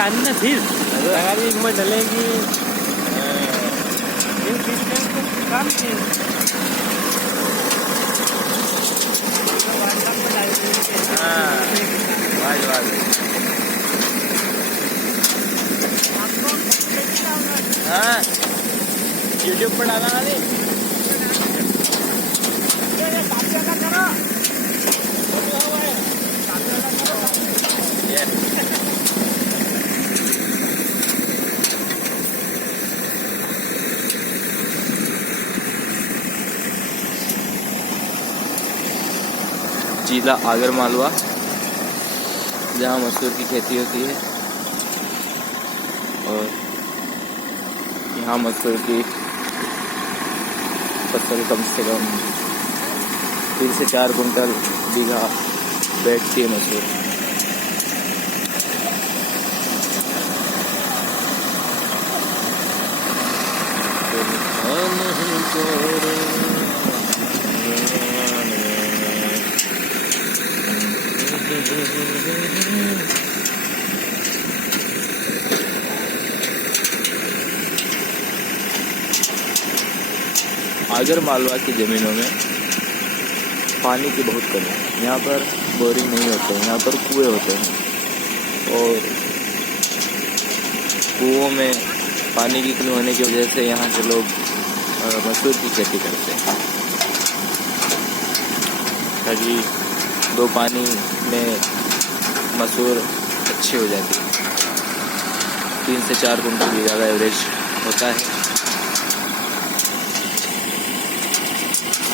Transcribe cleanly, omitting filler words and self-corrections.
अन्न थी लगारी में डलेगी ये चीज़ तो काम थी हाँ यूट्यूब पर डाला ना जिला आगर मालवा जहाँ मसूर की खेती होती है और यहाँ मसूर की फसल कम से कम 3 से 4 कुंटल बीघा बैठती है मसूर। आगर मालवा की ज़मीनों में पानी की बहुत कमी है। यहाँ पर बोरिंग नहीं होते हैं, यहाँ पर कुएं होते हैं और कुओं में पानी की कमी होने की वजह से यहाँ के लोग मसूर की खेती करते हैं ताकि 2 पानी में मसूर अच्छी हो जाती है। 3 से 4 कुंटल की ज़्यादा एवरेज होता है।